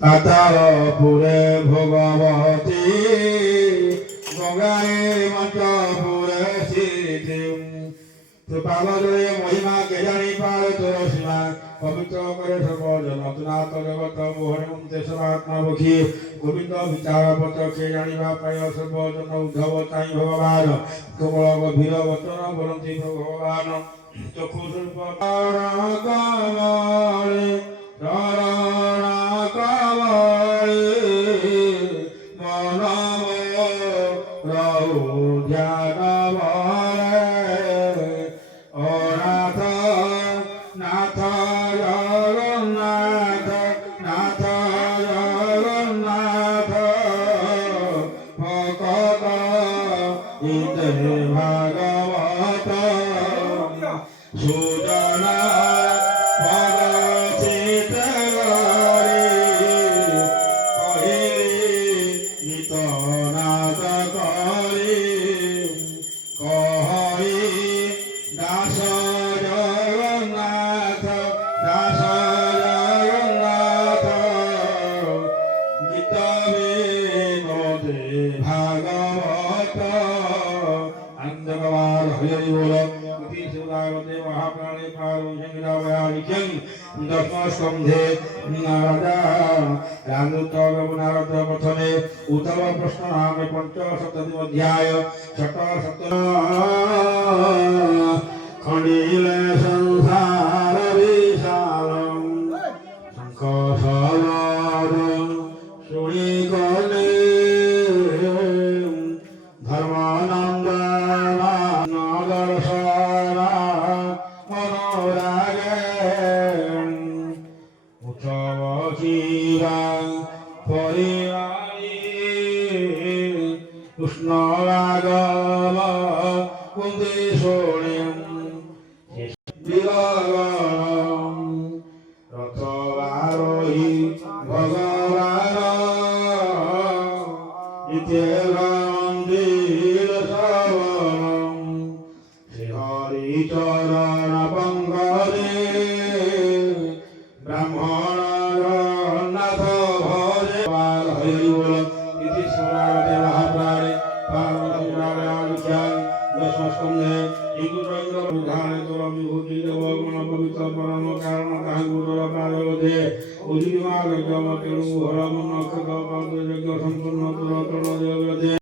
পাতালপুরে ভগবতী গঙ্গায় মঞ্চপুরে স্থিতি পাগলে মহিমা কে জানি পার তোর সীমা পবিত্র করে সর্বজন অতনাথ জগত মোহনমন্তে সর্বাত্মবুখী গোবিন্দ বিচারপত কে জানিবা প্রায় সর্বজন উদ্ধব তাই ভগবান কেবল গভীর বচন বলন্তি ভগবান চক্ষু স্বরূপ কমলে চরণ কমলে মন রহু ধ্যান নাথ জগন্নাথ নাথ জগন্নাথ ভকত ইতে ভাগবত সুজন পদচিত গরে কহিলি নিতনাথ করে কহি দাস জগন্নাথ দাস জগন্নাথ গীত বিনোদে ভাগবত আনন্দকবার হরি বল অতি শিবদাগতে মহাপ্রাণে পারমসংগ্রাময়ালিখ্যং দশমস্কন্ধে নারদা রাজদূত নারদ পথনে উদ্ধব প্রশ্ন নামে পঞ্চশততম অধ্যায় ষট সপ্ত খণ্ডিলে সংসার বিশালম শঙ্খ সলর শুনি কলে ধর্মানন্দ দর্শনা মনোরাগে উৎসব ক্ষীরা পরিবারী কৃষ্ণ রাগম কুন্দি শোণিম বিরগম রথবারোহী ভগবান ইতে মন্দির শ্রবণম শ্রীহরি চরণ পঙ্কজে ব্রাহ্মণ জগন্নাথ ভজে হরি বল ইতি শিবরাগতে মহাপ্রাণে পার্বতীরাজ্ঞাং দশমস্কন্ধে ইকুচৈন্দ্র বিধানে তোরম বিভূতি দেবগণ পবিত্র পরম কারণ কাহ গুরুর পার্বতী উজিমাগ জম কেণু হরম নক্ষত্র পাদ যজ্ঞ সম্পন্ন তোর জগতে